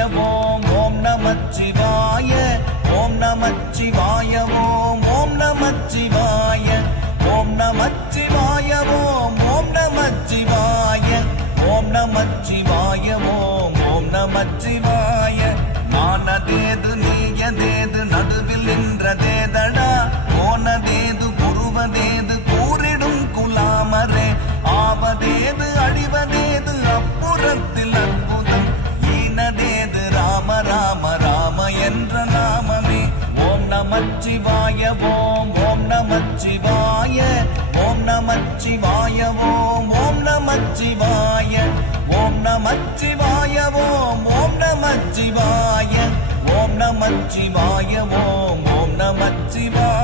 ஓம் ஓம் நமச்சிவாய ஓம் நமச்சிவாய ஓம் ஓம் நமச்சிவாய ஓம் நமச்சிவாய ஓம் ஓம் நமச்சிவாய ஓம் நமச்சிவாய ஓம் ஓம் நமச்சிவாய நானதேது நீயதேது நடுவில் நின்றதேதடா போனதேது புருவதேது கூறிடும் குலாமரே ஆவதேது அழிவதேது அப்புறத்தில் அற்புதம் ஈனதேது ராம ராம ராம என்ற நாமமே ஓம் நமச்சிவாய ஓம் ஓம் நமச்சிவாய ஓம் நமச்சிவாய ஓம் ஓம் நமச்சிவாய ஓம் நமச்சிவாய ஓம் ஓம் நமச்சிவாய ஓம் நமச்சிவாய ஓம் ஓம் நமச்சிவாய